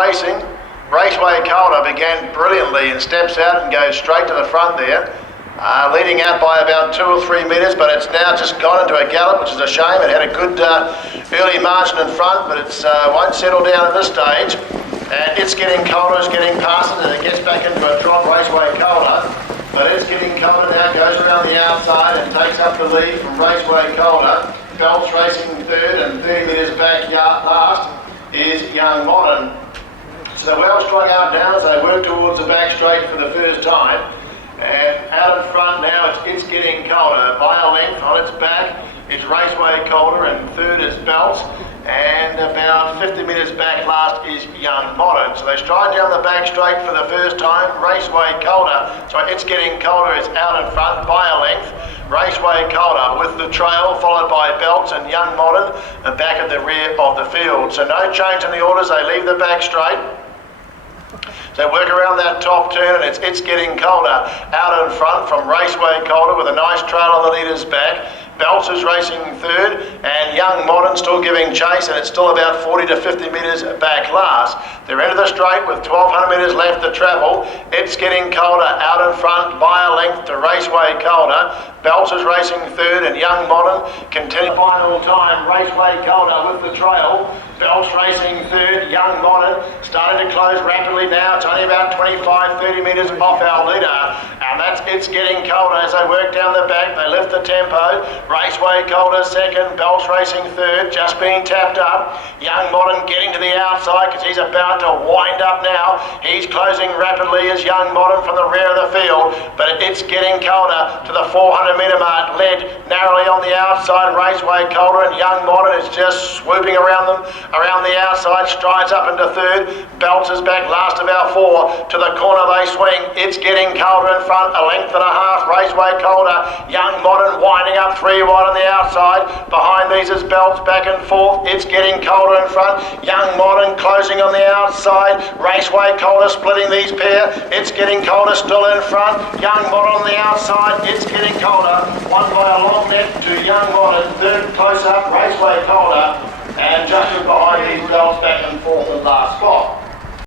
racing. Raceway Calder began brilliantly and steps out and goes straight to the front there. Leading out by about 2 or 3 metres, but it's now just gone into a gallop, which is a shame. It had a good early margin in front, but it won't settle down at this stage. And It's Getting Colder is getting past it, and it gets back into a trot. Raceway Calder. But It's Getting Colder now goes around the outside and takes up the lead from Raceway Calder. Belts racing third, and 30 metres back last is Young Modern. So well strung up now as they work towards the back straight for the first time. And out in front now it's Getting Colder. By a length on its back it's Raceway Calder, and third is Belts. And about 50 metres back last is Young Modern. So they stride down the back straight for the first time. Raceway Calder, so It's Getting Colder is out in front by a length. Raceway Calder with the trail, followed by Belts and Young Modern, and back at the rear of the field. So no change in the orders, they leave the back straight. So work around that top turn, and it's Getting Colder out in front from Raceway Calder with a nice trail on the leader's back. Belts is racing third, and Young Modern still giving chase, and it's still about 40 to 50 metres back last. They're into the straight with 1,200 metres left to travel. It's Getting Colder out in front by a length to Raceway Calder. Belts is racing third, and Young Modern continue. Final time, Raceway Calder with the trail. Belts racing third, Young Modern starting to close rapidly now. It's only about 25-30 metres off our leader, and that's It's Getting Colder as they work down the back. They lift the tempo. Raceway Calder second, Belts racing third, just being tapped up. Young Modern getting to the outside because he's about to wind up now. He's closing rapidly as Young Modern from the rear of the field, but It's Getting Colder to the 400 metre mark, led narrowly on the outside. Raceway Calder, and Young Modern is just swooping around them, around the outside, strides up into third. Belts is back last of our four. To the corner they swing. It's Getting Colder in front, a length and a half. Raceway Calder, Young Modern winding up 3 wide on the outside. Behind these is Belts back and forth. It's Getting Colder in front. Young Modern closing on the outside. Raceway Calder splitting these pair. It's Getting Colder still in front. Young Modern on the outside. It's Getting Colder. Won by a long net to Young Modern. Third close up, Raceway Calder. And just behind these Belts back and